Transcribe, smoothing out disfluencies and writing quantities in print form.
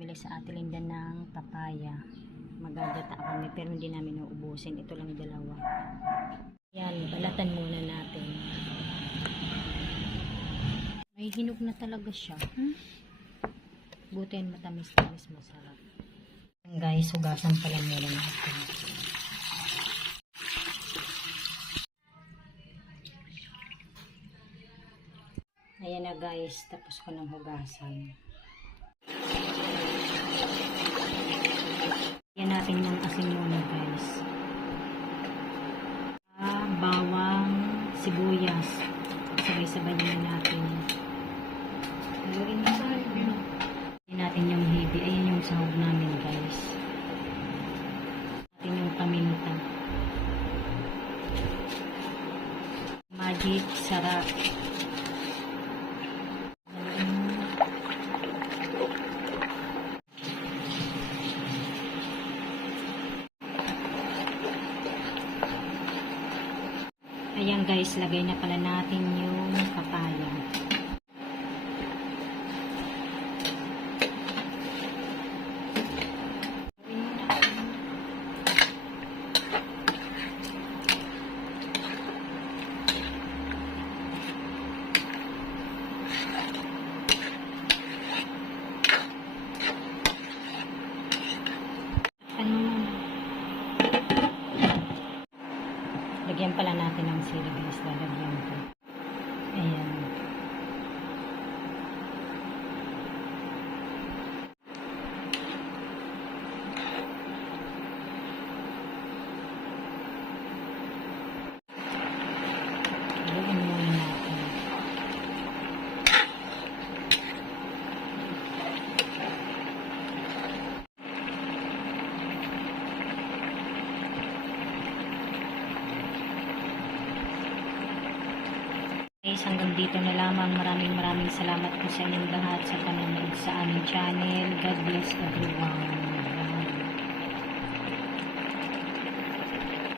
Bili sa Ate Linda ng papaya. Magagata kami pero hindi namin uubusin. Ito lang dalawa. Yan, balatan muna natin. May hinog na talaga siya. Buti matamis-tamis, masarap. Yan guys, hugasan pala muna natin. Ayan na guys, tapos ko ng hugasan. Yan natin ng asin muna guys. Bawang, sibuyas. Sabay-sabay na natin. Yan natin yung hibi. Ayan yung sahog namin guys. Natin yung paminta. Magic sarap. Ayan guys, lagay na pala natin yung papaya. Lagyan pala natin ng sili guys, lalagyan ko. Ayan. Lagyan muna natin. Guys, hanggang dito na lamang. Maraming salamat po sa inyong lahat sa panonood sa aming channel. God bless everyone.